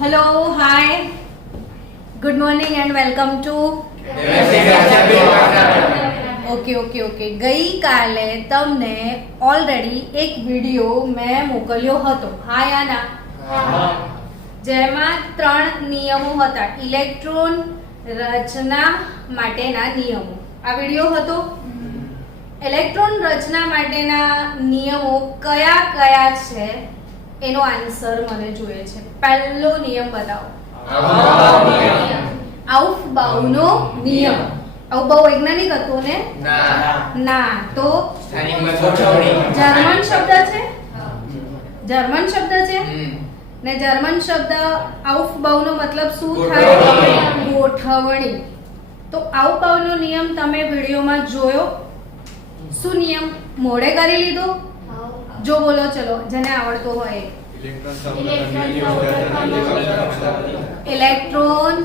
Hello, hi, good morning and welcome to okay ગઈકાલે તમને already એક વિડિયો મેં મોકલ્યો હતો, હા યા ના? જેમાં 3 નિયમો હતા, ઇલેક્ટ્રોન રચના માટેના નિયમો. આ વિડિયો હતો. ઇલેક્ટ્રોન રચના માટેના નિયમો કયા કયા છે એનો આન્સર મને જોઈએ છે. પહેલો નિયમ બતાવો. આઉફબાઉનો નિયમ. આઉફબાઉ વૈજ્ઞાનિક હતો ને? ના. તો જર્મન શબ્દ છે. જર્મન શબ્દ છે ને જર્મન શબ્દ આઉફબાઉનો મતલબ શું થાય? ગોઠવણી. તો આઉફબાઉનો નિયમ તમે વિડિયોમાં જોયો? શું નિયમ? મોઢે કરી લીધો? જો બોલો, ચલો, જેને આવડતો હોય. ઇલેક્ટ્રોન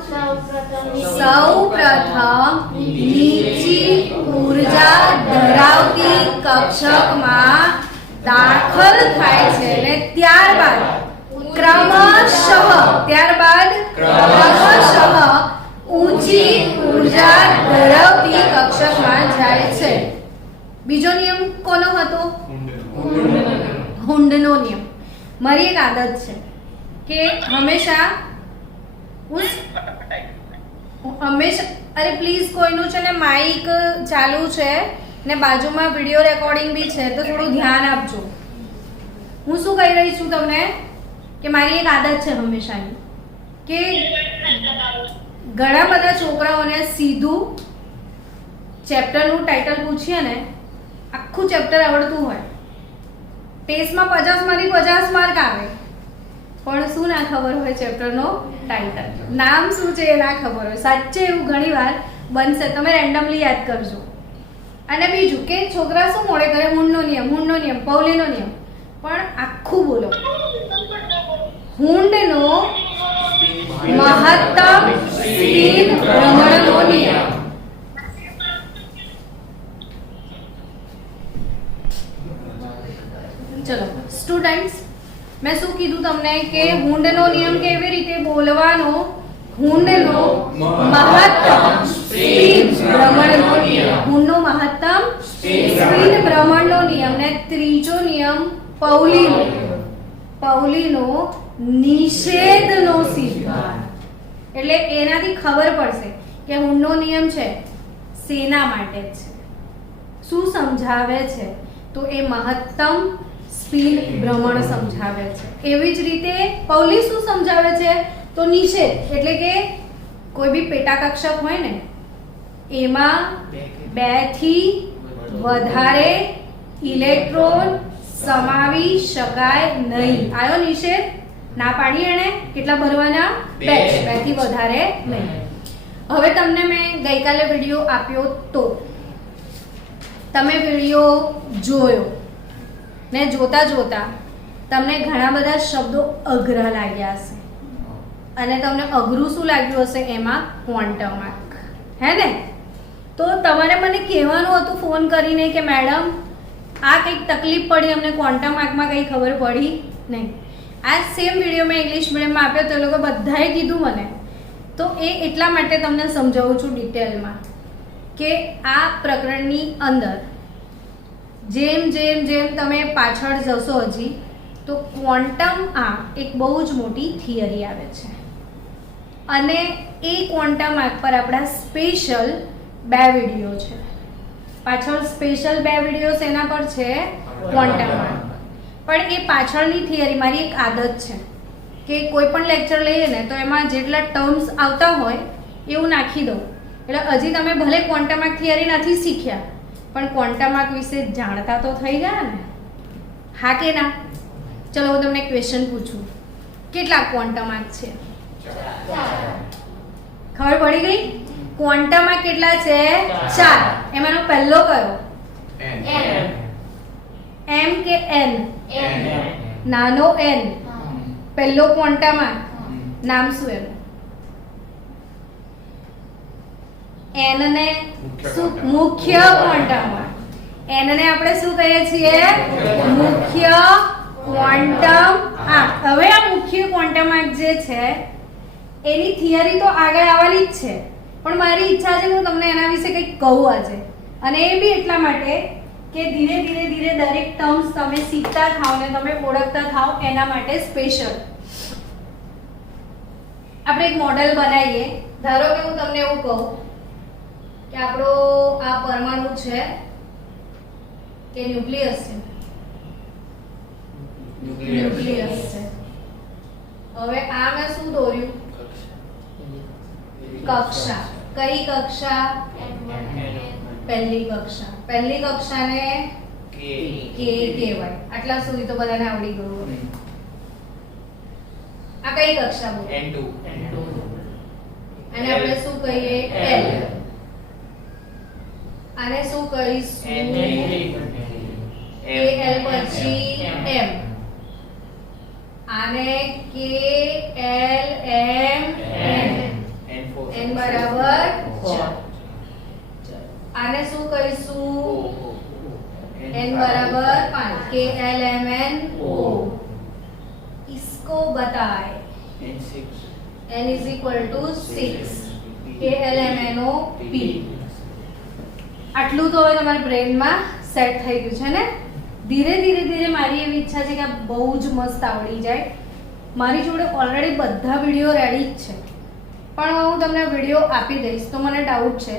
સૌપ્રથમ નીચી ઉર્જા ધરાવતી કક્ષકમાં દાખલ થાય છે અને ત્યારબાદ ક્રમશઃ ઊંચી ઉર્જા ધરાવતી કક્ષકમાં જાય છે. બીજો નિયમ કોનો હતો? હુન્ડનો નિયમ. મારી એક આદત છે કે હંમેશા અરે પ્લીઝ, કોઈનું છે ને માઇક ચાલુ છે ને બાજુમાં વિડિયો રેકોર્ડિંગ બી છે, તો થોડું ધ્યાન આપજો. હું શું કહી રહી છું તમને કે મારી એક આદત છે હંમેશાની કે ઘણા બધા છોકરાઓને સીધું ચેપ્ટરનું ટાઇટલ પૂછીએ ને, આખું ચેપ્ટર આવડતું હોય, ટેસ્ટમાં 50 માંથી 50 માર્ક આવે, પણ શું ના ખબર હોય ચેપ્ટરનો ટાઇટલ, નામ શું છે એ ના ખબર હોય. સાચે એવું ઘણીવાર બનશે, તમે રેન્ડમલી યાદ કરજો. અને બીજું કે છોકરા શું મોડે કરે? હુન્ડનો નિયમ, પૌલીનો નિયમ, પણ આખું બોલો. હુન્ડનો મહત્તમ સ્પિન ભ્રમણનો નિયમ. ચલો સ્ટુડન્ટ્સ, મેં શું કીધું તમને કે હુન્ડનો નિયમ કેવી રીતે બોલવાનો? હુન્ડનો મહત્તમ સ્પિન ભ્રમણનો નિયમ. હુન્ડનો મહત્તમ સ્પિન ભ્રમણનો નિયમ. ને ત્રીજો નિયમ પૌલીનો નિષેધનો સિદ્ધાંત. એટલે એનાથી ખબર પડશે કે હુન્ડનો નિયમ છે શેના માટે છે, શું સમજાવે છે? તો એ મહત્તમ સ્પિન ભ્રમણ સમજાવે છે. એવી જ રીતે પૌલી શું સમજાવે છે? તો નિષેધ, એટલે કે કોઈ બી પેટા કક્ષક હોય ને એમાં 2 થી વધારે ઇલેક્ટ્રોન સમાવી શકાય નહીં. આયો નિષેધ? ના પાડી એને. કેટલા ભરવાના? 2 થી વધારે નહીં. હવે તમને મેં ગઈકાલે વિડિયો આપ્યો તો તમે વિડિયો જોયો ને જોતા તમને ઘણા બધા શબ્દો અઘરા લાગ્યા હશે, અને તમને અઘરું શું લાગ્યું હશે? એમાં ક્વોન્ટમ આર્ક, હે ને? તો તમારે મને કહેવાનું હતું ફોન કરીને કે મેડમ આ કંઈક તકલીફ પડી, અમને ક્વોન્ટમ આર્કમાં કંઈ ખબર પડી નહીં. આ સેમ વિડીયો મેં ઇંગ્લિશ મીડિયમમાં આપ્યો તો એ લોકો બધાએ કીધું મને. તો એ એટલા માટે તમને સમજાવું છું ડિટેલમાં કે આ પ્રકરણની અંદર જેમ તમે પાછળ જશો હજી, તો ક્વોન્ટમ આર્ક એક બહુ જ મોટી થિયરી આવે છે, અને એ ક્વોન્ટમ આર્ક પર આપણા સ્પેશિયલ 2 વિડીયો છે. પાછળ સ્પેશિયલ 2 વિડીયો એના પર છે ક્વોન્ટમ આર્ક. પણ એ પાછળની થિયરી, મારી એક આદત છે કે કોઈ પણ લેક્ચર લઈએ ને તો એમાં જેટલા ટર્મ્સ આવતા હોય એવું નાખી દઉં. એટલે હજી તમે ભલે ક્વોન્ટમ આર્ક થિયરી નથી શીખ્યા, પણ ક્વોન્ટમ આર્ક વિશે જાણતા તો થઈ ગયા ને, હા કે ના? ચલો હું તમને ક્વેશ્ચન પૂછું, કેટલા ક્વોન્ટમ આર્ક છે? 4. ખબર પડી ગઈ? ક્વોન્ટમ આર્ક કેટલા છે? 4. એમાંનો પહેલો કયો? એમ કે એન? નાનો એન. પહેલો ક્વોન્ટમ આર્ક, નામ શું એનું? એન ને શું? મુખ્ય ક્વોન્ટમ આર્ક. એન ને આપણે શું કહીએ છીએ? મુખ્ય ક્વોન્ટમ આંક. હવે આ મુખ્ય ક્વોન્ટમ આંક જે છે એની થિયરી તો આગળ આવવાની જ છે, પણ મારી ઈચ્છા છે કે હું તમને એના વિશે કંઈક કહું આજે, અને એ બી એટલા માટે કે ધીરે ધીરે ધીરે દરેક ટર્મ્સ તમે શીખતા થાઓ ને તમે ઓળખતા થાઓ એના માટે સ્પેશિયલ. આપણે એક મોડેલ બનાવીએ. ધારો કે હું તમને એવું કહું કે આપણો આ પરમાણુ છે કે ન્યુક્લિયસ છે. ન્યુક્લિયસ છે. હવે આ મેં શું દોર્યું? કક્ષા. કઈ કક્ષા? પહેલી કક્ષા. પહેલી કક્ષાને કે કહેવાય. આટલા સુધી તો બધાને આવડી ગયું. આ કઈ કક્ષા બોલો? N2. અને આપણે શું કહીએ? L. આને શું કહીશું? L પછી M. આને K L M N. N બરાબર 4. આને શું કહીશું? N बराबर 5. K L M N O. इसको बताए. N is equal to 6. K L M N O P. આટલું તો હવે તમારા બ્રેનમાં સેટ થઈ ગયું છે ને. ધીરે ધીરે ધીરે મારી એવી ઈચ્છા છે કે આ બહુ જ મસ્ત આવડી જાય. મારી જોડે ઓલરેડી બધા વિડીયો રેડી જ છે, પણ હું તમને વિડીયો આપી દઈશ તો મને ડાઉટ છે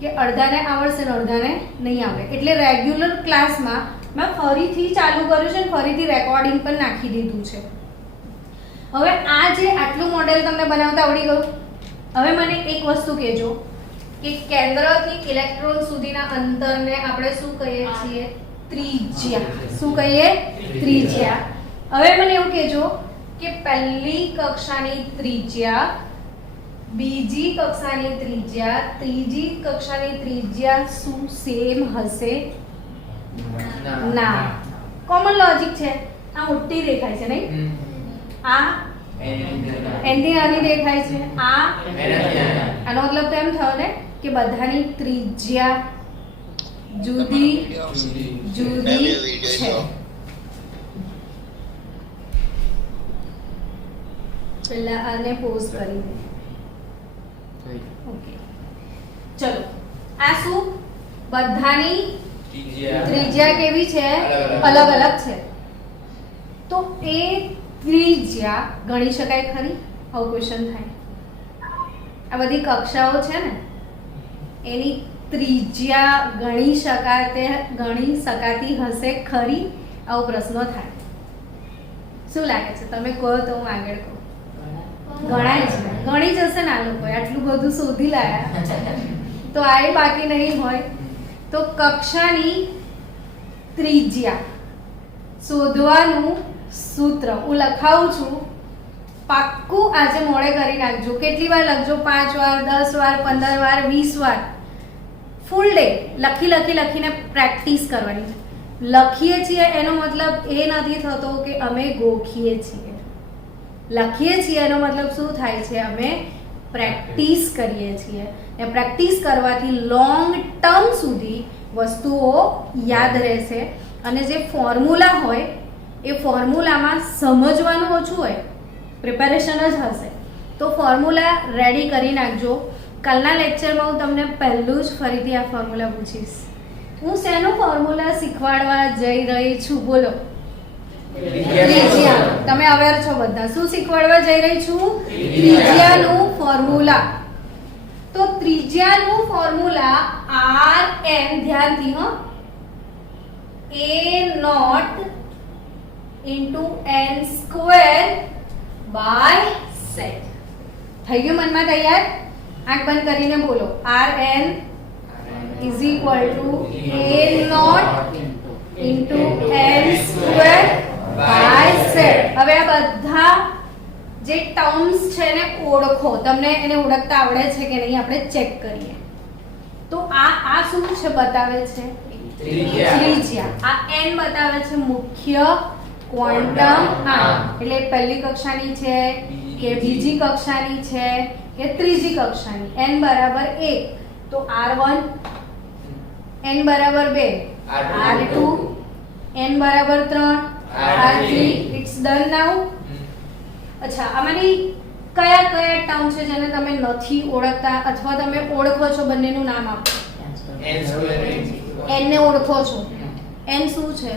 કે અડધાને આવડશે ને અડધાને નહીં આવડે. એટલે રેગ્યુલર ક્લાસમાં મેં ફરીથી ચાલુ કર્યું છે અને ફરીથી રેકોર્ડિંગ પણ નાખી દીધું છે. હવે આ જે આટલું મોડેલ તમને બનાવતા આવડી ગયું. હવે મને એક વસ્તુ કહેજો કે કેન્દ્રથી ઇલેક્ટ્રોન સુધીના અંતરને આપણે શું કહીએ છીએ? ત્રિજ્યા. શું કહીએ? ત્રિજ્યા. હવે મને એવું કહેજો કે પહેલી કક્ષાની ત્રિજ્યા, બીજી કક્ષાની ત્રિજ્યા, ત્રીજી કક્ષાની ત્રિજ્યા શું સેમ હશે? ના. કોમન લોજિક છે. આ મોટી દેખાય છે નહીં? આ એનથી નાની દેખાય છે. આનો મતલબ તો એમ થયો ને કે બધાની ત્રિજ્યા જુદી જુદી છે. પહેલા આને પોઝ કરી દે. ઓકે, ચલો. આ શું? બધાની ત્રિજ્યા કેવી છે? અલગ અલગ છે. તો એ ત્રિજ્યા ગણી શકાય ખરી? આવો ક્વેશ્ચન થાય. આ બધી કક્ષાઓ છે ને એની ત્રિજ્યા ગણી શકાતી હશે ખરી? આવો પ્રશ્ન થાય. શું લાગે છે? તમે કહો તો હું આગળ કહું. ગણાય છે. ગણી જશે ને આ લોકો. આટલું બધું શોધી લાયા તો આ બાકી નહીં હોય. તો કક્ષાની ત્રિજ્યા શોધવાનું સૂત્ર હું લખાવું છું. પાક્કું આજે મોડે કરી નાખજો. કેટલી વાર લખજો? 5 વાર, 10 વાર, 15 વાર, 20 વાર. ફૂલ ડે લખીને પ્રેક્ટિસ કરવાની. લખીએ છીએ એનો મતલબ એ નથી થતો કે અમે ગોખીએ છીએ. લખીએ છીએ એનો મતલબ શું થાય છે? અમે પ્રેક્ટિસ કરીએ છીએ. એ પ્રેક્ટિસ કરવાથી લોંગ ટર્મ સુધી વસ્તુઓ યાદ રહેશે. અને જે ફોર્મ્યુલા હોય એ ફોર્મ્યુલામાં સમજવાનું ઓછું હોય, પ્રિપેરેશન જ હશે. તો ફોર્મ્યુલા રેડી કરી નાખજો. કાલના લેક્ચરમાં હું તમને પહેલું જ ફરીથી આ ફોર્મ્યુલા પૂછીશ. હું શેનો ફોર્મ્યુલા શીખવાડવા જઈ રહી છું? બોલો. ત્રિજ્યા. તમે અવેર છો બધા. શું શીખવાડવા જઈ રહી છું? ત્રિજ્યાનું ફોર્મ્યુલા. તો ત્રિજ્યાનું ફોર્મ્યુલા RN, ધ્યાનથી હો, A0 into n square by z. થઈ ગયું મનમાં તૈયાર? આંખ બંધ કરીને બોલો. RN is equal to A0 into n square by z. હવે આ બધા જે ટર્મ્સ છે ને ઓળખો. તમને એને ઓળખતા આવડે છે કે નહીં આપણે ચેક કરીએ. તો આ શું છે? બતાવે છે ત્રિજ્યા. આ n બતાવે છે મુખ્ય ક્વોન્ટમ આંક. એટલે પહેલી કક્ષાની છે કે બીજી કક્ષાની છે કે ત્રીજી કક્ષાની? n બરાબર 1 તો R1, n બરાબર 2 R2, n બરાબર 3 R3 it's done now. અચ્છા આમાંની કયા કયા ટર્મ છે જેને તમે નથી ઓળખતા અથવા તમે ઓળખો છો? બંનેનું નામ આપો. n ને ઓળખો છો. n શું છે?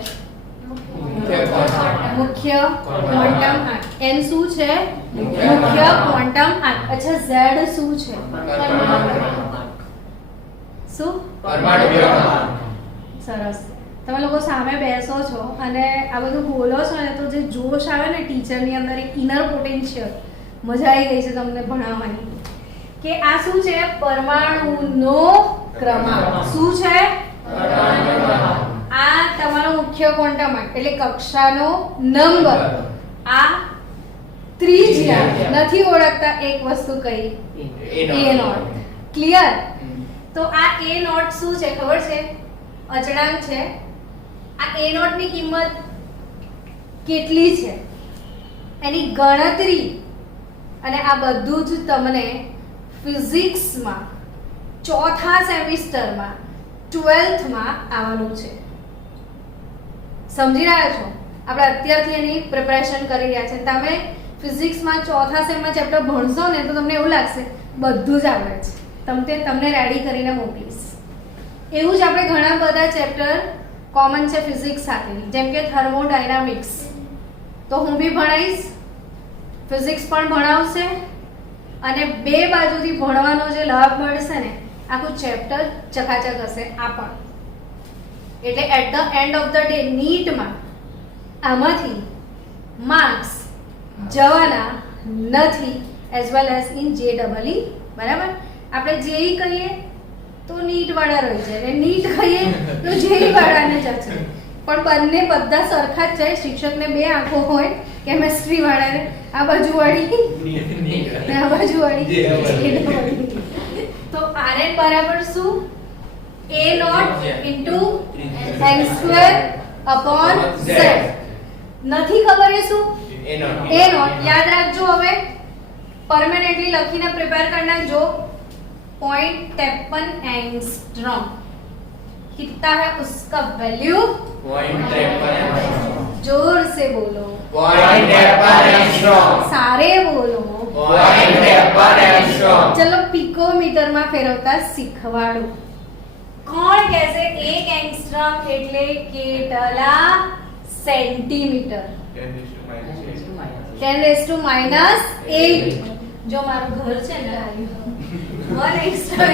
મુખ્ય ક્વોન્ટમ આંક. n શું છે? મુખ્ય ક્વોન્ટમ આંક. અચ્છા z શું છે? શું? સરસ. તમે લોકો સામે બેસો છો અને આ બધું બોલો છો ને તો જે જોશ આવે ને ટીચરની અંદર, એક ઇનર પોટેન્શિયલ, મજા આવી ગઈ છે તમને ભણાવવાની. કે આ શું છે? પરમાણુનો ક્રમાંક. શું છે? આ તમારો મુખ્ય ક્વોન્ટમ આંક એટલે કક્ષાનો નંબર. આ ત્રિજ્યા. નથી ઓળખતા એક વસ્તુ કઈ? a naught. ક્લિયર? તો આ a નોટ શું છે ખબર છે? અચળાંક છે. આ a નોટ ની કિંમત કેટલી છે એની ગણતરી અને આ બધું જ તમને ફિઝિક્સમાં ચોથા સેમિસ્ટરમાં 12th માં આવવાનું છે. સમજી રહ્યા છો? આપણે અત્યારથી એની પ્રિપેરેશન કરી રહ્યા છે. તમે ફિઝિક્સમાં ચોથા સેમમાં ચેપ્ટર ભણશો ને તો તમને એવું લાગશે બધું જ આવડે છે. તમને રેડી કરીને મોકલીશ. એવું જ આપણે ઘણા બધા ચેપ્ટર કોમન છે ફિઝિક્સ સાથે, જેમ કે થર્મોડાયનામિક્સ તો હું બી ભણાવીશ, ફિઝિક્સ પણ ભણાવશે અને બે બાજુથી ભણવાનો જે લાભ મળશે ને આખું ચેપ્ટર ચકાચક હશે. આ પણ એટલે at the end of the day નીટમાં આમાંથી માર્ક્સ જવાના નથી as well as in JEE. બરાબર? આપણે જેઈ કહીએ તો નીટ વાળા રહી જાય અને નીટ કહીએ તો જેઈ વાળાને જશે. પણ બંને બધા સરખા જ છે. શિક્ષકને બે આંખો હોય, કેમેસ્ટ્રી વાળાને આ બાજુ વાળી ને આ બાજુ વાળી. તો Rn બરાબર શું? a naught into n² upon z. નથી ખબર એ શું? a નોટ યાદ રાખજો. હવે પરમેનન્ટલી લખીને પ્રિપેર કરી નાખજો. 0.53 एंगस्ट्रॉम. कितना है उसका वैल्यू? 0.53. जोर से बोलो. 0.53 एंगस्ट्रॉम. सारे बोलो. 0.53 एंगस्ट्रॉम. चलो पिकोमीटर में फेरवता શીખવાડો. કોણ કહેશે 1 એંગસ્ટ્રોમ એટલે કેટલા સેન્ટીમીટર? 10⁻⁸. જો મારું ઘર છે ને 1 એંગસ્ટ્રોમ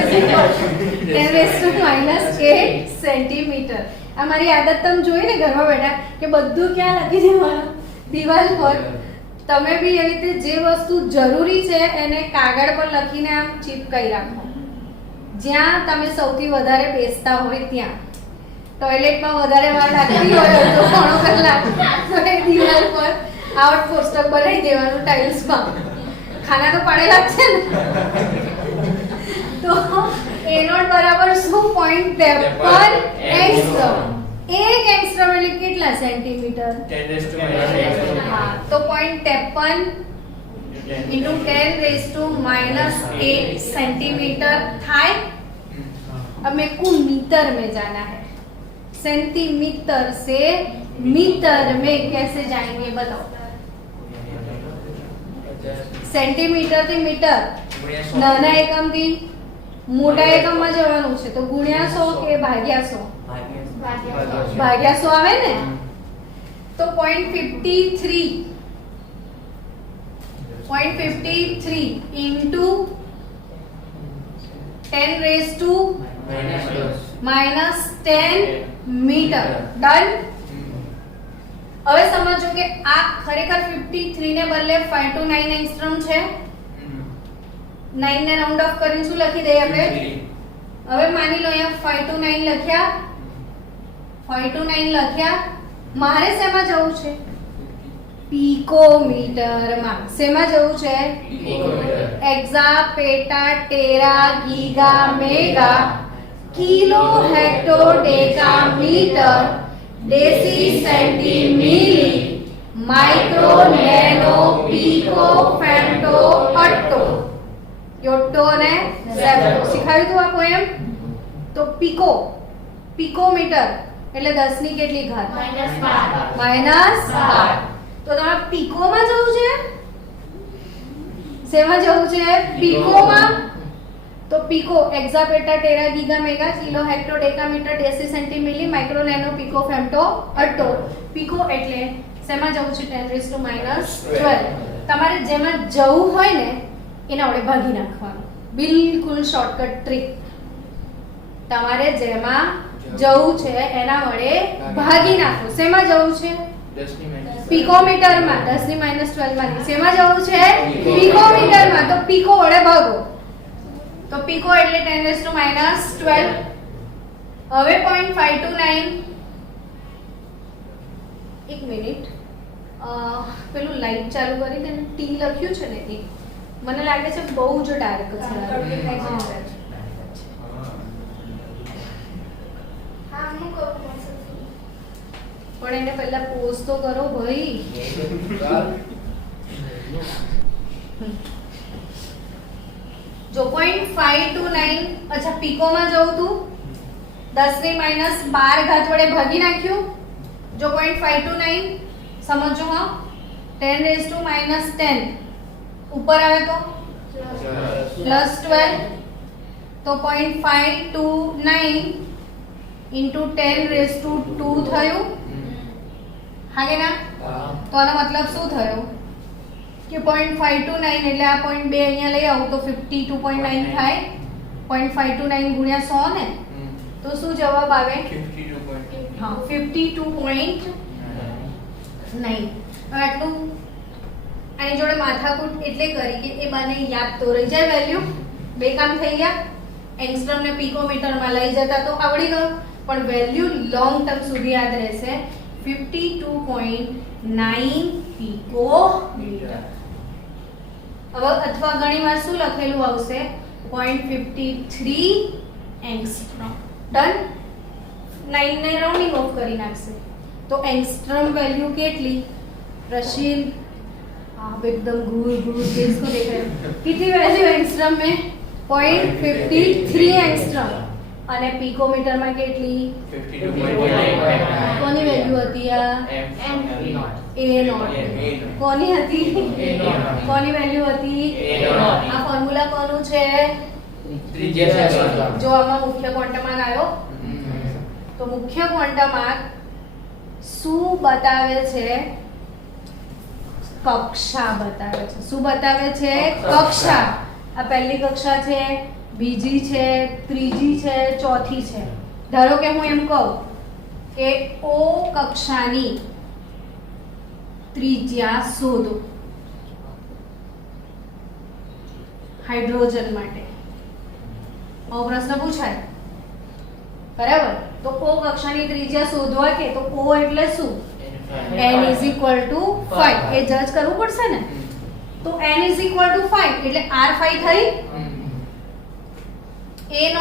=10⁻⁸ સેન્ટીમીટર. આ મારી આદત તમે જોઈ ને ઘરમાં બેઠા કે બધું ક્યાં લખી દેવાનું? દિવાલ પર. તમે બી એવી રીતે જે વસ્તુ જરૂરી છે એને કાગળ પર લખીને આમ ચીપકાઈ રાખો. જ્યાં તમે સૌથી વધારે બેસતા હોય ત્યાં. ટોયલેટમાં વધારે વાર લાગતી હોય તો ઘણો કલાક તો એ દિવાલ પર આઉટ પોસ્ટર બનાવી દેવાનું ટાઇલ્સમાં. ખાના તો પડેલા જ છે ને. તો a નોટ બરાબર શું? 0.53 એંગસ્ટ્રોમ. 1 એંગસ્ટ્રોમ એટલે કેટલા સેન્ટીમીટર? 10⁻⁸. હા, તો 0.53 into 10⁻⁸ सेंटीमीटर थाय. अब मेरे को मीटर में जाना है. सेंटीमीटर से मीटर में कैसे जाएंगे बताओ? सेंटीमीटर થી મીટર નાના એકમથી મોટા એકમમાં જવાનું છે તો ગુણ્યા 100 કે ભાગ્યા 100? ભાગ્યા 100 આવે ને. તો 0.53 into 10⁻⁻10 મીટર. ડન. હવે સમજો કે આ ખરેખર 53 ને બદલે 529 એંગસ્ટ્રોમ છે. 9 ને રાઉન્ડ ઓફ કરીને શું લખી દઈએ આપણે? હવે માની લો અહીંયા 529 લખ્યા. 529 લખ્યા. મારે શેમાં જવું છે? પીકોમીટરમાં. શેમાં જવું છે? Picometer. Exa, peta, tera, giga, mega, kilo, hecto, deca, meter, deci, centi, milli, micro, nano, pico, femto, atto, yotto ने ज़ेप्टो. सिखाયું હતું આ પોએમ? તો પીકો, પીકોમીટર એટલે 10 ની કેટલી ઘાત? -12. -12. તો તમારે પીકોમાં જવું છે? શેમાં જવું છે? પીકોમાં. તો pico exa peta tera giga mega kilo hecto decameter deci centi milli micro nano pico femto atto. Pico એટલે શેમાં જવું છે? 10⁻12. તમારે જેમાં જવું હોય ને એના વડે ભાગી નાખવાનું. બિલકુલ શોર્ટકટ ટ્રીક. તમારે જેમાં જવું છે એના વડે ભાગી નાખો. શેમાં જવું છે? પીકોમીટરમાં. 10⁻12 માં શેમાં જવું છે? પીકોમીટરમાં. તો પીકો વડે ભાગો. તો પીકો એટલે 10⁻12. હવે 0.529 એક મિનિટ પેલું લાઈટ ચાલુ કરી દે ને ટી લખ્યું છે ને એ મને લાગે છે બહુ જ ડાર્ક છે. પણ એને પહેલા પોઝ તો કરો ભાઈ. જો 0.529 અચ્છા પીકોમાં જવું તું 10⁻12 ઘાત વડે ભાગી નાખ્યું. જો 0.529 સમજો હા 10⁻10 ઉપર આવે તો +12 તો 0.529 into 10⁻2 થયું. હા કે ના? તો આનો મતલબ શું થયો કે 0.529 એટલે આ 0.2 અહીંયા લઈ આવું તો 52.9 થાય. 0.529 ગુણ્યા 100 ને તો શું જવાબ આવે? 52. હા 52.9. હવે આટલું આની જોડે માથાકૂટ એટલે કરી કે એ બાને યાદ તો રહી જાય વેલ્યુ. બે કામ થઈ ગયા. એંગસ્ટ્રોમ ને પીકોમીટરમાં લઈ જતા તો આવડી ગયું પણ વેલ્યુ લોંગ ટર્મ સુધી યાદ રહેશે 52.9 પીકોમીટર. હવે અથવા ઘણીવાર શું લખેલું આવશે 0.53 એંગસ્ટ્રોમ. ડન. 9 ને રાઉન્ડિંગ ઓફ કરી નાખશે તો एंगस्ट्रॉम वैल्यू કેટલી? रशील आप एकदम घूर घूर के इसको देख रहे हो. कितनी वैल्यू एंगस्ट्रॉम में? 0.53 एंगस्ट्रॉम. અને પીકોમીટર માં કેટલી? 52.9. કોની વેલ્યુ હતી આ? a0. કોની હતી? કોની વેલ્યુ હતી? આ ફોર્મ્યુલા કોનું છે? જો આમાં મુખ્ય ક્વોન્ટમ માર્ક આવ્યો તો મુખ્ય ક્વોન્ટમ માર્ક શું બતાવે છે? કક્ષા બતાવે છે. શું બતાવે છે? કક્ષા. આ પહેલી કક્ષા છે, બીજી છે, ત્રીજી છે, ચોથી છે. ધારો કે હું એમ કહું કે O કક્ષાની ત્રિજ્યા શોધો હાઇડ્રોજન માટે. આવો પ્રશ્ન પૂછાય બરાબર. તો O કક્ષાની ત્રિજ્યા શોધવા કે તો O એટલે શું? n = 5. એ જજ કરવું પડશે ને. તો n = 5 એટલે r5 થઈ. a0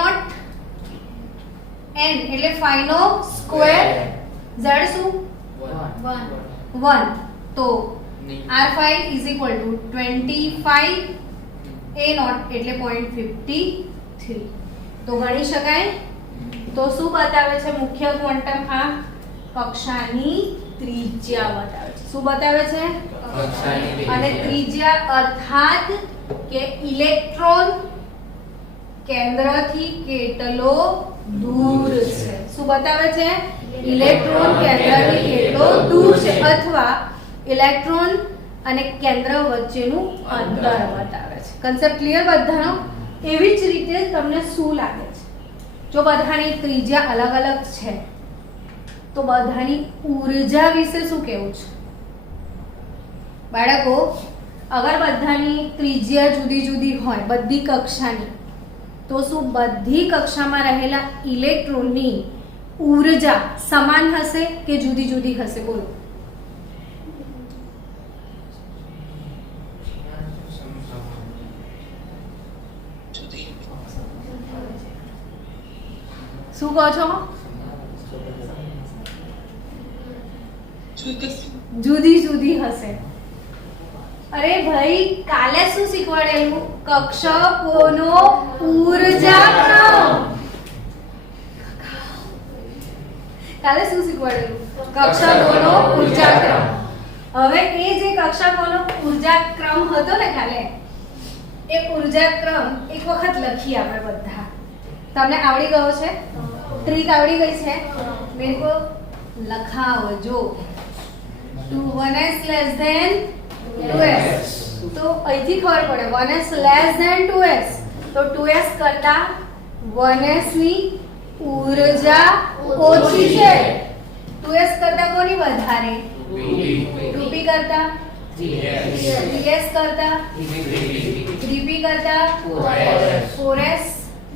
n એટલે 5 નો સ્ક્વેર. z શું? 1. તો r5 = 25. a0 એટલે 0.53. તો ગણી શકાય. તો શું બતાવે છે મુખ્ય ક્વોન્ટમ? આ કક્ષાની ત્રિજ્યા બતાવે છે. શું બતાવે છે? અને ત્રિજ્યા અર્થાત કે ઇલેક્ટ્રોન કેન્દ્રથી કેટલો દૂર છે. શું બતાવે છે? ઇલેક્ટ્રોન કેન્દ્રથી કેટલો દૂર છે અથવા ઇલેક્ટ્રોન અને કેન્દ્ર વચ્ચેનું અંતર બતાવે છે. કન્સેપ્ટ ક્લિયર બધાનો? એવી જ રીતે તમને શું લાગે છે જો બધાની ત્રિજ્યા અલગ અલગ છે તો બધાની ઊર્જા વિશે શું કહેવું છે? બાળકો અગર બધાની ત્રિજ્યા જુદી જુદી હોય બધી કક્ષાની તો શું બધી કક્ષામાં રહેલા ઇલેક્ટ્રોનની ઊર્જા સમાન હશે કે જુદી જુદી હશે? બોલો. શું કહો છો? જુદી જુદી હશે. અરે ભાઈ કાલે શું શીખવાડેલું? કક્ષકોનો ઊર્જા ક્રમ. કાલે શું શીખવાડેલું? કક્ષકોનો ઊર્જાક્રમ. હવે એ જે કક્ષકોનો ઊર્જાક્રમ હતો ને કાલે, એ ઊર્જાક્રમ એક વખત લખી આપણે બધા. તમને આવડી ગયો છે? ટ્રીક આવડી ગઈ છે? મેરે કો લખાવજો. 1s less than 2s. તો અહીંથી ખબર પડે 1s less than 2s. તો 2s કરતા 1s ની ઊર્જા ઓછી છે. 2s કરતા કોની વધારે? 2p કરતા 3s કરતા 3p કરતા 4s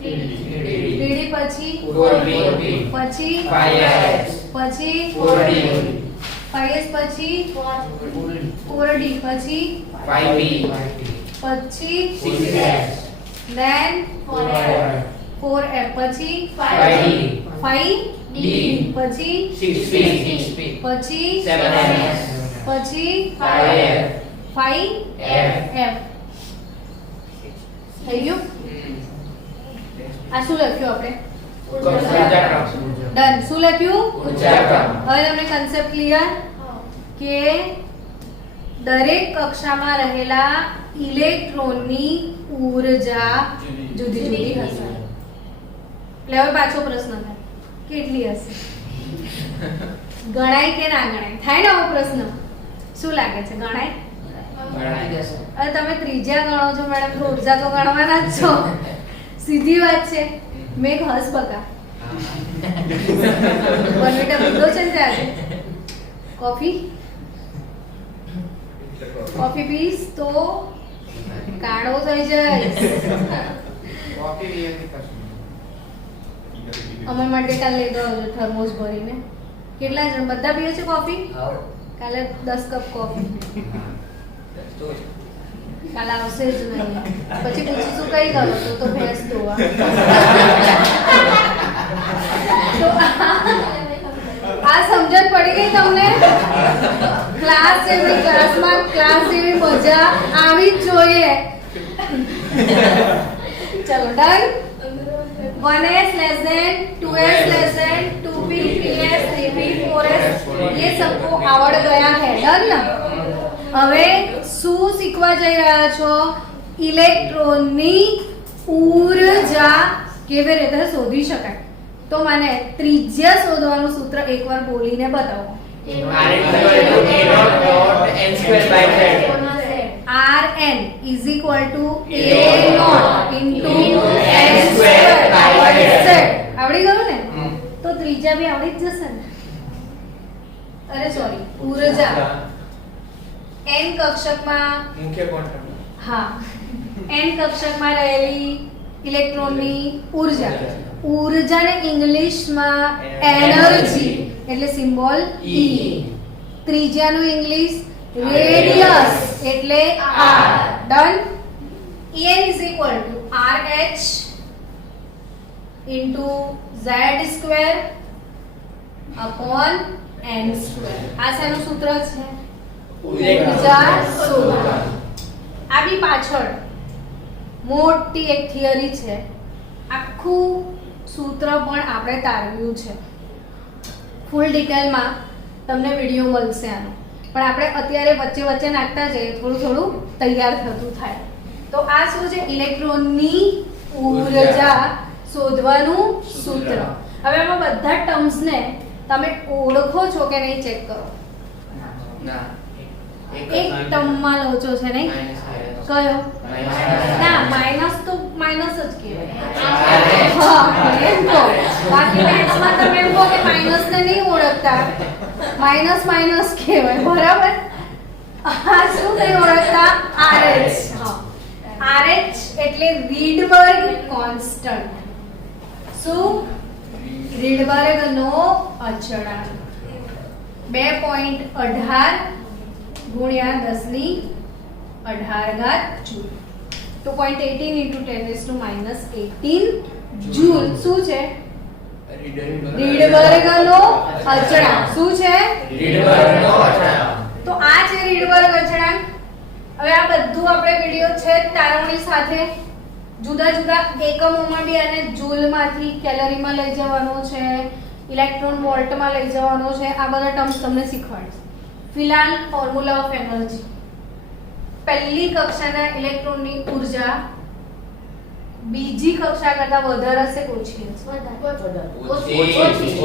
3d પછી 5s પછી 5s પછી 4d પછી 5b પછી 6s then 4f પછી 5d પછી 6p પછી 7s પછી 5f. થઈ ગયું? આ શું લખ્યું આપણે? ડન. શું લખ્યું? હવે તમને કન્સેપ્ટ ક્લિયર કે દરેક કક્ષામાં રહેલા ઇલેક્ટ્રોનની ઊર્જા જુદી જુદી હશે. એટલે હવે પાછો પ્રશ્ન થાય, કેટલી હશે? ગણાય કે ના ગણાય? થાય ને આવો પ્રશ્ન. શું લાગે છે, ગણાય? હવે તમે ત્રિજ્યા ગણો છો મેડમ, તો ઊર્જા તો ગણવાના જ છો. સીધી વાત છે. મેં હસ બકા બનવેટા બધો છે ને ત્યારે કોફી પીસ તો કાળો થઈ જાય. અમાર માટે કાલે લઈ ગયો છે થર્મોસ ભરીને. કેટલા જણ? બધા પીએ છે કોફી? કાલે 10 કપ કોફી. કાલે આવશે જ નહીં. પછી પૂછીશું કઈ ગયો તો ભેંસ ધોવા. તો આ સમજણ પડી ગઈ તમને? ક્લાસ જેવી મજા આવી જ જોઈએ. ચલો done. 1s less than 2s less than 2p 3s 3p 4s ये सबको आवड़ गया है. डन ना? હવે શું શીખવા જઈ રહ્યા છો? ઇલેક્ટ્રોનની ઊર્જા કેવી રીતે શોધી શકાય. તો મને ત્રિજ્યા શોધવાનું સૂત્ર એકવાર બોલીને બતાવો. Rn is equal to A0 into n square by z. આવડી ગયું ને? તો ત્રિજ્યા બી આવડી જ જશે ને? અરે સોરી, ઊર્જા n કક્ષકમાં મુખ્ય ક્વોન્ટમ. હા, n કક્ષકમાં રહેલી ઇલેક્ટ્રોનની ઊર્જાને ઇંગ્લિશમાં એનર્જી એટલે સિમ્બોલ E. ત્રિજ્યાનું ઇંગ્લિશ રેડિયસ એટલે r. Done. En is equal to RH into z square upon n square. આ શેનું સૂત્ર છે? ઊર્જા શોધવા. આ બી પાછળ મોટી એક થિયરી છે. આખું સૂત્ર પણ આપણે તારવ્યું છે. ફૂલ ડિટેલમાં તમને વિડીયો મળશે આનો, પણ આપણે અત્યારે વચ્ચે નાખતા જઈએ, થોડું તૈયાર થતું થાય. તો આ શું છે? ઇલેક્ટ્રોનની ઊર્જા શોધવાનું સૂત્ર. હવે આમાં બધા ટર્મ્સને તમે ઓળખો છો કે નહીં ચેક કરો. ના, એક ટર્મમાં લોચો છે નહીં? કયો? ના, માઈનસ તો માઈનસ જ કહેવાય. હા, એમ કહો. બાકી મેથ્સમાં તમે એમ કહો કે માઈનસ ને નહીં ઓળખતા, માઈનસ કહેવાય. બરાબર? આ શું નહીં ઓળખતા? RH. હા, RH એટલે રીડબર્ગ કોન્સ્ટન્ટ. શું? રીડબર્ગનો અચળાંક. 2.18 ગુણ્યા 10⁻18 જૂલ. 2.18 into 10⁻18 joule. શું છે? રીડબર્ગનો અચળાંક. શું છે? રીડબર્ગનો અચળાંક. તો આ છે રીડબર્ગ અચળાંક. હવે આ બધું આપણે વિડિયો છે તારવણી સાથે જુદા જુદા એકમોમાં બી અને જૂલમાંથી કેલરીમાં લઈ જવાનો છે, ઇલેક્ટ્રોન વોલ્ટમાં લઈ જવાનો છે, આ બધા ટર્મ્સ તમને શીખવાડીશ. ફિલહાલ ફોર્મ્યુલા ઓફ એનર્જી. પહેલી કક્ષાના ઇલેક્ટ્રોનની ઉર્જા બીજી કક્ષા કરતા વધારે હશે કે ઓછી હશે?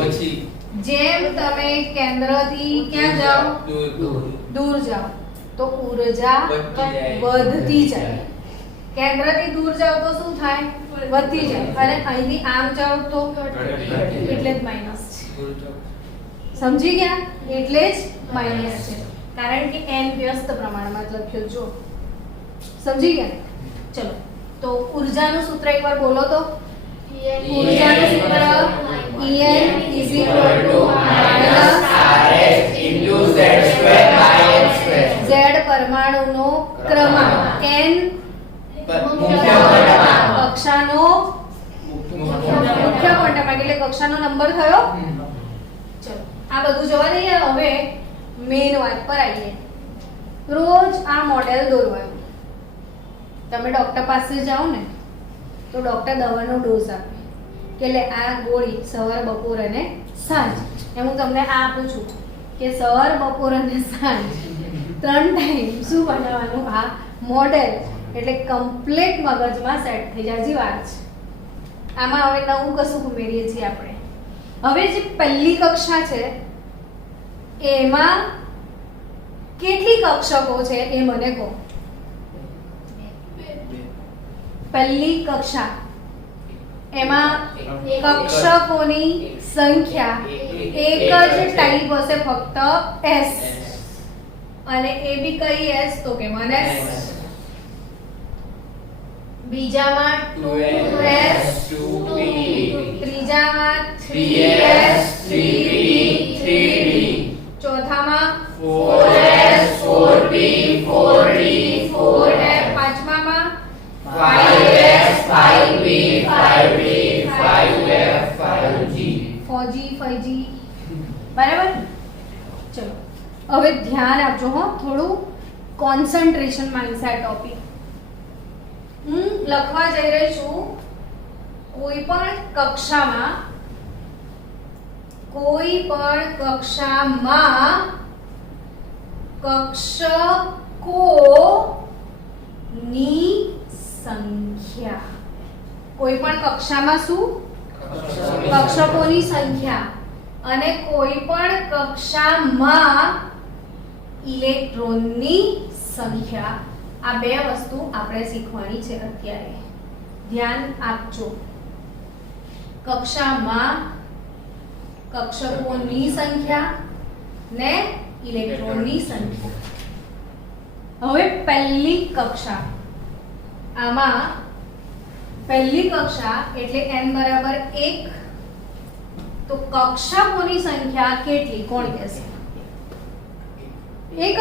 ઓછી. જેમ તમે કેન્દ્રથી ક્યાં જાઓ, દૂર જાઓ, તો ઉર્જા વધતી જાય. કેન્દ્રથી દૂર જાઓ તો શું થાય? વધતી જાય. અને અહીંથી આમ જાઓ તો એટલે જ માઈનસ છે. સમજી ગયા? એટલે જ માઈનસ છે, કારણ કે n વ્યસ્ત પ્રમાણમાં જ લખ્યો. જો સમજી ગયા? ચલો, તો ઉર્જાનું સૂત્ર એકવાર બોલો તો. ઉર્જાનું સૂત્ર En = z પરમાણુનો ક્રમાંક, n કક્ષાનો મુખ્ય ક્વોન્ટમ એટલે કક્ષાનો નંબર થયો. ચલો, આ બધું જવા દઈએ. હવે મેઇન વાત પર આવીએ. રોજ આ મોડેલ દોરવાનું. તમે ડોક્ટર પાસે જાઓ ને તો ડોક્ટર દવાનો ડોઝ આપે કે લે આ ગોળી સવાર, બપોર અને સાંજ. એમ હું તમને આ આપું છું કે સવાર, બપોર અને સાંજ 3 ટાઈમ શું બનાવવાનું? આ મોડેલ. એટલે કમ્પ્લીટ મગજમાં સેટ થઈ જાય. હજી વાર છે. આમાં હવે નવું કશું ઉમેરીએ છીએ આપણે. હવે જે પહેલી કક્ષા છે એમાં કેટલી કક્ષકો છે એ મને કહો. પહેલી કક્ષા એમાં કક્ષકોની સંખ્યા એક જ ટાઈપ હશે, ફક્ત s. અને એ બી કઈ s? તો કે 1s. બીજામાં 2s 2p, ત્રીજામાં 3s 3p 3d, ચોથામાં 4s 4p 4d 4f, પાંચમામાં 5s 5p 5d 5f 5g 5g. બરાબર? ચલો, હવે ધ્યાન આપજો હો, થોડું કોન્સન્ટ્રેશન માં છે આ ટોપિક. હું લખવા જઈ રહી છું કોઈ પણ કક્ષામાં કક્ષકોની સંખ્યા. કોઈ પણ કક્ષામાં શું? કક્ષકોની સંખ્યા. અને કોઈ પણ કક્ષામાં ઇલેક્ટ્રોનની સંખ્યા. આ બે વસ્તુ આપણે શીખવાની છે અત્યારે. ધ્યાન આપજો. કક્ષામાં કક્ષકોની સંખ્યા ને ઇલેક્ટ્રોનની સંખ્યા. હવે પહેલી કક્ષા, આમાં પહેલી કક્ષા એટલે n = 1. તો કક્ષકોની સંખ્યા કેટલી? કોણ કહેશે? એક જ.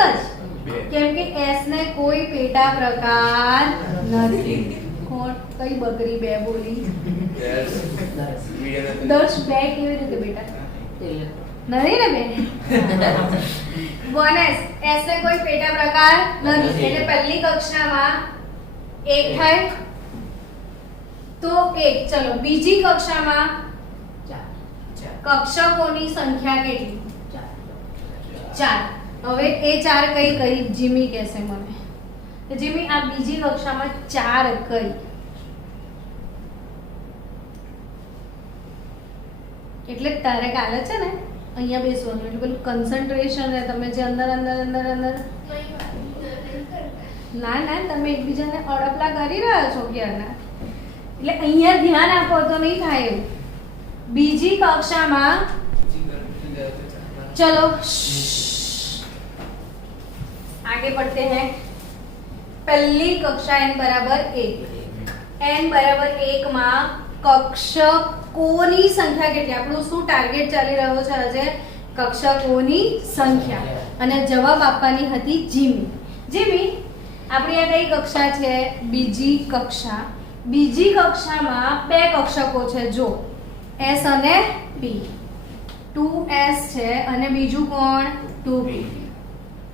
કેમ કે s ને કોઈ પેટા પ્રકાર નથી. કોણ? કઈ બકરી બે બોલી? 10 બે કેવી રીતે બેટા? નહીં ને બે? 1s. s ને કોઈ પેટા પ્રકાર નથી એટલે પહેલી કક્ષામાં 1 થાય તો 1. ચલો, બીજી કક્ષામાં કક્ષકોની સંખ્યા કેટલી? 4. હવે એ 4 કઈ કઈ જીમી કહેશે મને કે જીમી આ બીજી કક્ષામાં 4 કઈ? એટલે તારે કાલે છે ને અહીંયા બેસવાનું, એટલે પેલું કન્સન્ટ્રેશન ને તમે જે અંદર ના તમે એકબીજાને અડપલા કરી રહ્યા છો ક્યારના, એટલે અહીંયા ધ્યાન આપો તો નહીં થાય એવું. બીજી કક્ષામાં चलो आगे बढ़ते हैं. पहली कक्षा n बराबर 1 માં કક્ષકોની સંખ્યા કેટલી? આપણું શું ટાર્ગેટ ચાલી રહ્યો છે આજે? કક્ષકોની સંખ્યા. અને જવાબ આપવાની હતી જીમી. જીમી, આપણી આ કઈ કક્ષા છે? બીજી કક્ષા. બીજી કક્ષામાં બે કક્ષકો છે, જો s અને p. 2s છે અને બીજું કોણ? 2p.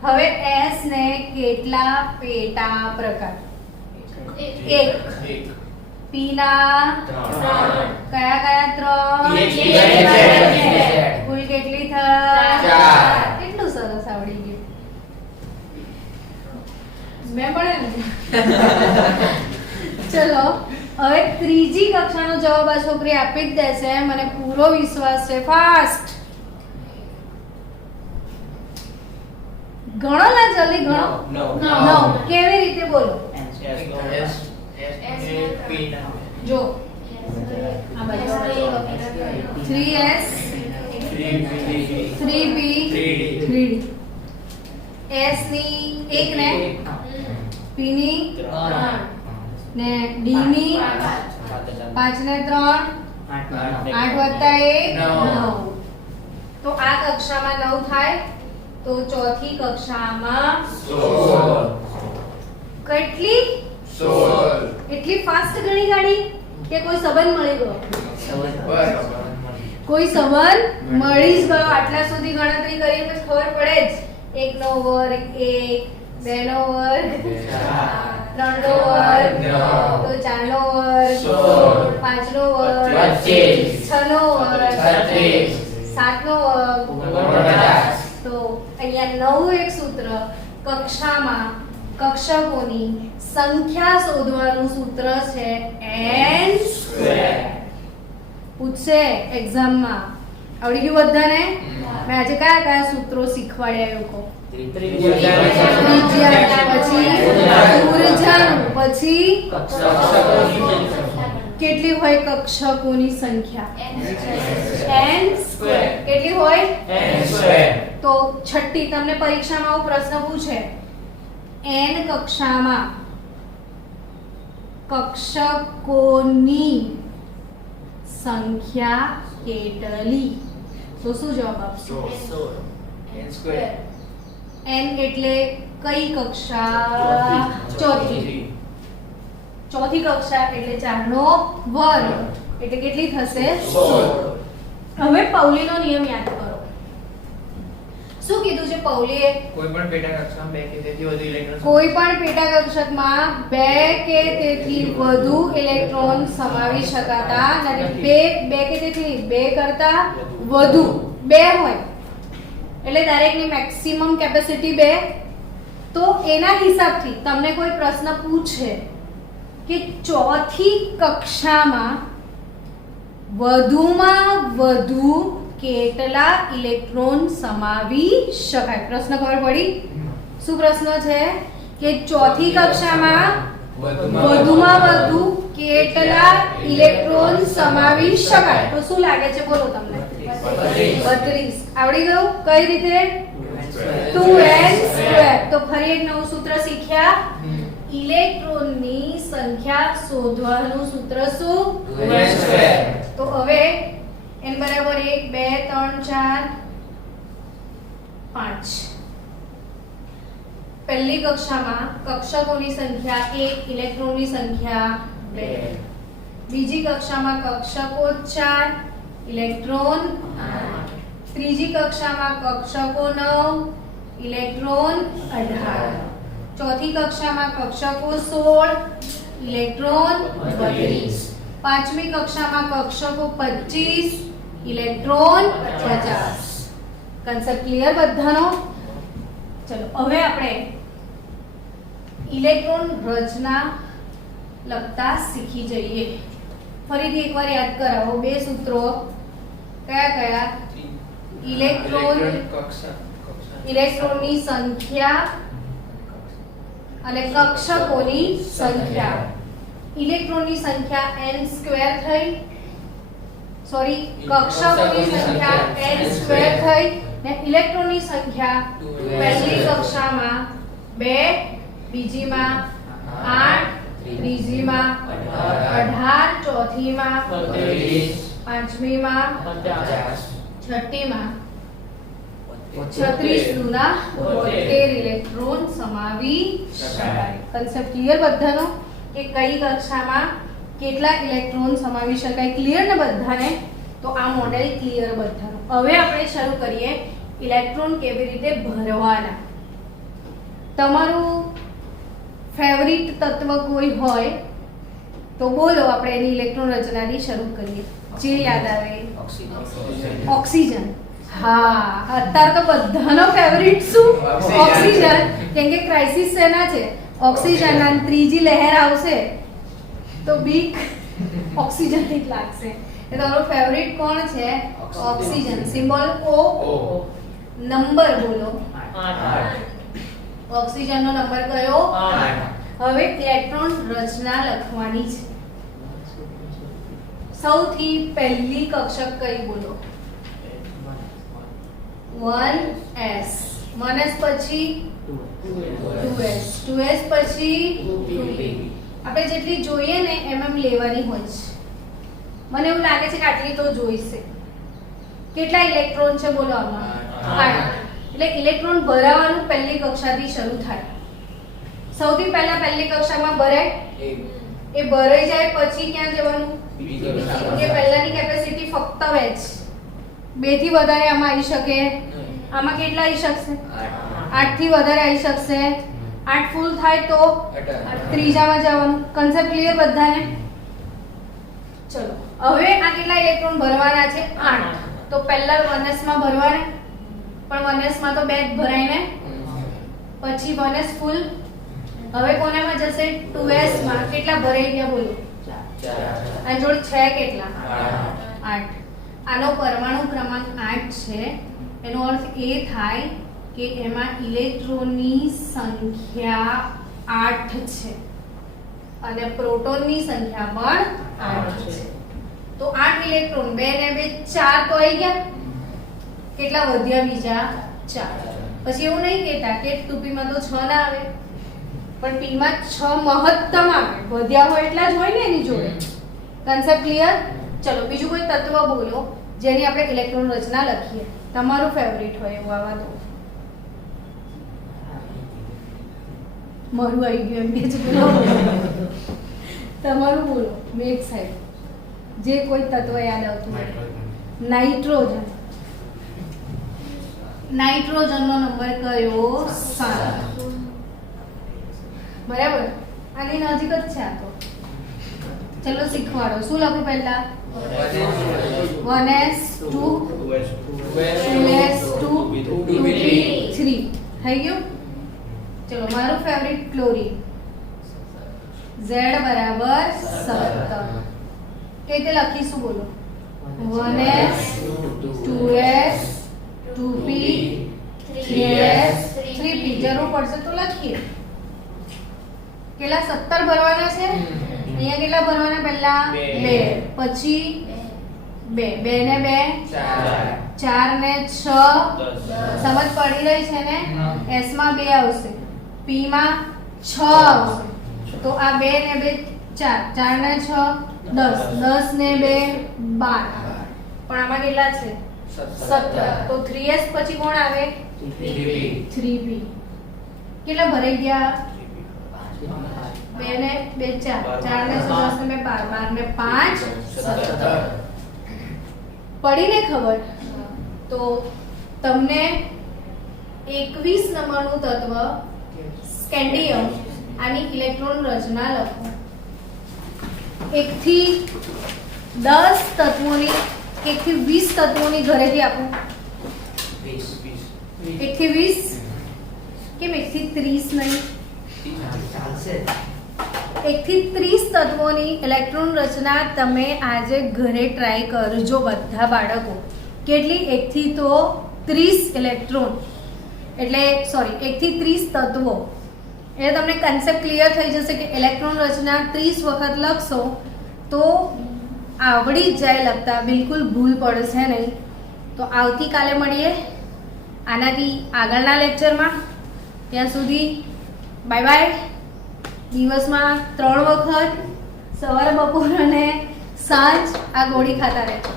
હવે s ને કેટલા પેટા પ્રકાર? એક. પી ના કયા કયા ત્રણ કુલ કેટલી થઈ ચાર. કેટલું સરસ આવડી ગયું મેં પડે ને ચલો હવે ત્રીજી કક્ષાનો જવાબ આ છોકરી આપી જ દેશે મને પૂરો વિશ્વાસ છે ફાસ્ટ ગણો ના જલ્દી ગણો નવ કેવી રીતે બોલો જો આ બાજુ 3s 3p 3d s ની એક ને p ની ને d ની 5 ને 3 8 વત્તા 1 9 તો આ કક્ષામાં 9 થાય તો ચોથી કક્ષામાં 16 કેટલી 16 એટલી ફાસ્ટ ગણી ગાડી કે કોઈ સંબંધ મળી ગયો કોઈ સંબંધ મળી જ ગયો આટલા સુધી ગણતરી કરીએ તો ખબર પડે જ 1 નો વર્ગ 1 2 નો વર્ગ 3 નો વર્ગ તો 4 નો વર્ગ 5 નો વર્ગ 6 નો વર્ગ 7 નો વર્ગ તો અહીંયા નવું એક સૂત્ર કક્ષામાં કક્ષકોની સંખ્યા શોધવાનું સૂત્ર છે n સ્ક્વેર પૂછશે એક્ઝામમાં આવડી ગયું બધાને મેં આજે કયા કયા સૂત્રો શીખવાડ્યા લોકો પછી ઊર્જાનું પછી કેટલી હોય કક્ષકોની સંખ્યા n સ્ક્વેર કેટલી હોય n સ્ક્વેર તો છઠ્ઠી તમને પરીક્ષામાં આવો પ્રશ્ન પૂછે n કક્ષામાં કક્ષકોની સંખ્યા કેટલી તો શું જવાબ આપશો n એટલે કઈ કક્ષા ચોથી કક્ષા એટલે 4 નો વર્ગ એટલે કેટલી થશે 16 હવે પાઉલીનો નિયમ યાદ કરો શું કીધું છે પાઉલીએ કોઈ પણ પેટા કક્ષામાં બે કે તેથી વધુ ઇલેક્ટ્રોન સમાવી શકાતા નથી બે કે તેથી બે કરતા વધુ બે હોય એટલે દરેકની મેક્સિમમ કેપેસિટી 2 તો એના હિસાબથી તમને કોઈ પ્રશ્ન પૂછે કે ચોથી કક્ષામાં વધુમાં વધુ કેટલા ઇલેક્ટ્રોન સમાવી શકાય પ્રશ્ન ખબર પડી શું પ્રશ્ન છે કે ચોથી કક્ષામાં વધુમાં વધુ કેટલા ઇલેક્ટ્રોન સમાવી શકાય તો શું લાગે છે બોલો તમને 32 આવડી ગયું કઈ રીતે 2n સ્ક્વેર તો ફરી એક નવું સૂત્ર શીખ્યા ઇલેક્ટ્રોનની સંખ્યા શોધવાનું સૂત્ર શું 2n સ્ક્વેર તો હવે n બરાબર 1 2 3 4 5 પહેલી કક્ષામાં કક્ષકોની સંખ્યા 1 ઇલેક્ટ્રોનની સંખ્યા 2 બીજી કક્ષામાં કક્ષકો 4 ઇલેક્ટ્રોન 8 ત્રીજી કક્ષામાં કક્ષકો 9 ઇલેક્ટ્રોન 18 ચોથી કક્ષામાં કક્ષકો 16 ઇલેક્ટ્રોન 32 પાંચમી કક્ષામાં કક્ષકો 25 ઇલેક્ટ્રોન 50 કન્સેપ્ટ ક્લિયર બધાનો ચલો હવે આપણે ઇલેક્ટ્રોન રચના લખતા શીખી જઈએ ફરીથી એકવાર યાદ કરાવો બે સૂત્રો કયા કયા ઇલેક્ટ્રોનની સંખ્યા અને કક્ષકોની સંખ્યા ઇલેક્ટ્રોનની સંખ્યા n સ્ક્વેર થઈ સોરી કક્ષકોની સંખ્યા n સ્ક્વેર થઈ ને ઇલેક્ટ્રોનની સંખ્યા પહેલી કક્ષામાં 2 બીજીમાં 8 ત્રીજીમાં 18 ચોથીમાં 35મીમાં છઠ્ઠીમાં 36 દુના 72 ઇલેક્ટ્રોન સમાવી શકાય કન્સેપ્ટ ક્લિયર બધાનો કે કઈ કક્ષામાં કેટલા ઇલેક્ટ્રોન સમાવી શકાય ક્લિયર ને બધાને તો આ મોડેલ ક્લિયર બધાનો હવે આપણે શરૂ કરીએ ઇલેક્ટ્રોન કેવી રીતે ભરવાના તમારું ફેવરિટ તત્વ કોઈ હોય તો બોલો આપણે એની ઇલેક્ટ્રોન રચનાની શરૂ કરીએ. જે યાદ આવે. ઓક્સિજન. હા, અત્યારે તો બધાનો ફેવરિટ શું? ઓક્સિજન. કેમ કે ક્રાઇસિસ શેના છે? ઓક્સિજન. અને ત્રીજી લહેર આવશે તો બીક ઓક્સિજન થી જ લાગશે. એ તમારો ફેવરિટ કોણ છે? ઓક્સિજન. Symbol O. નંબર બોલો. 8. ઓક્સિજન નો નંબર કયો? 8. હવે ઇલેક્ટ્રોન રચના લખવાની છે. સૌથી પહેલી કક્ષક કઈ બોલો? 1s. 1s પછી 2s. 2s પછી 2p. આપણે જેટલી જોઈએ ને એમ લેવાની હોય છે. મને એવું લાગે છે કે આટલી તો જોઈશે. કેટલા ઇલેક્ટ્રોન છે બોલો આમાં? 8. એટલે ઇલેક્ટ્રોન ભરાવાનું પહેલી કક્ષાથી શરૂ થાય. સૌથી પહેલા પહેલી કક્ષામાં ભરાય. એ ભરાઈ જાય પછી ક્યાં જવાનું? કે પહેલાની કેપેસિટી ફક્ત 2 જ. 2 થી વધારે આમાં આવી શકે. આમાં કેટલા આવી શકશે? 8 થી વધારે આવી શકશે. 8 ફૂલ થાય તો ત્રીજામાં જવાનું. કન્સેપ્ટ ક્લિયર બધાને? ચલો હવે આ કેટલા ઇલેક્ટ્રોન ભરવાના છે? 8. તો પહેલા 1s માં ભરવાના. પણ 1s માં તો 2 જ ભરાય ને. પછી 1s ફૂલ. હવે કોનામાં જશે? 2s માં. કેટલા ભરાઈ ગયા બોલો? 4. અને જોડે છે કેટલા? 8. આનો પરમાણુ ક્રમાંક 8 છે. એનો અર્થ એ થાય કે એમાં ઇલેક્ટ્રોનની સંખ્યા 8 છે અને પ્રોટોનની સંખ્યા પણ 8 છે. તો 8 ઇલેક્ટ્રોન 2 ને 2 4 તો આવી ગયા. કેટલા વધ્યા બીજા? 4. પછી એવું નહીં કહેતા કે 2p માં તો 6 ના આવે, પણ p માં 6 મહત્તમ આવે. વધ્યા હોય એટલા જ હોય ને એની જોડે. Concept clear? ચલો બીજું કોઈ તત્વ બોલો જેની આપણે ઇલેક્ટ્રોન રચના લખીએ. તમારું ફેવરિટ હોય એવું. આવા દો. મારું આવી ગયું એમ કે છે. તમારું બોલો. બેક સાઈડ જે કોઈ તત્વ યાદ આવતું હોય. નાઇટ્રોજન. નાઇટ્રોજન નો નંબર કયો? 7. બરાબર. આની નજીક જ છે આ તો. ચલો શીખવાડો. શું લખું પહેલા? 1s 2 2s 2 2p 3. થઈ ગયું? ચલો મારું ફેવરિટ ક્લોરીન. Z બરાબર 17. કે તે લખીશું બોલો? 1s 2s 2p 3s 3p. જરૂર પડશે તો લખીએ. કેટલા? 17 ભરવાના છે. અહીંયા કેટલા ભરવાના? પહેલા 2, પછી 2 ને 2 4 ને 6. સમજ પડી રહી છે ને? s માં 2 આવશે, p માં 6 આવશે. તો આ 2 ને 2 4, 4 ને 6 10, 10 ને 2 12. પણ આમાં કેટલા છે? 17. તો 3s પછી કોણ આવે? 3p. કેટલા ભરાઈ ગયા? 2 ને 2 4, 4 ને 6 10 ને 2 12, 12 ને 5 17. પડીને ખબર? તો તમને 21 નંબરનું તત્વ સ્કેન્ડિયમ. આની ઇલેક્ટ્રોન રચના લખો. 1 થી 10 તત્વોની, 1 થી 20 તત્વોની ઘરેથી આપું. 1 થી 20. કેમ 1 થી 30 નહીં? 1 થી 30 તત્વોની ઇલેક્ટ્રોન રચના તમે આજે ઘરે ટ્રાય કરજો બધા બાળકો. કેટલી? 1 થી તો 30 ઇલેક્ટ્રોન. એટલે સોરી 1 થી 30 તત્વો. એટલે તમને કન્સેપ્ટ ક્લિયર થઈ જશે કે ઇલેક્ટ્રોન રચના 30 વખત લખશો તો આવડી જ જાય લખતા. બિલકુલ ભૂલ પડશે નહીં. તો આવતીકાલે મળીએ આનાથી આગળના લેક્ચરમાં. ત્યાં સુધી બાય બાય. દિવસમાં 3 વખત સવારે, બપોર અને સાંજ આ ગોળી ખાતા રહેજો.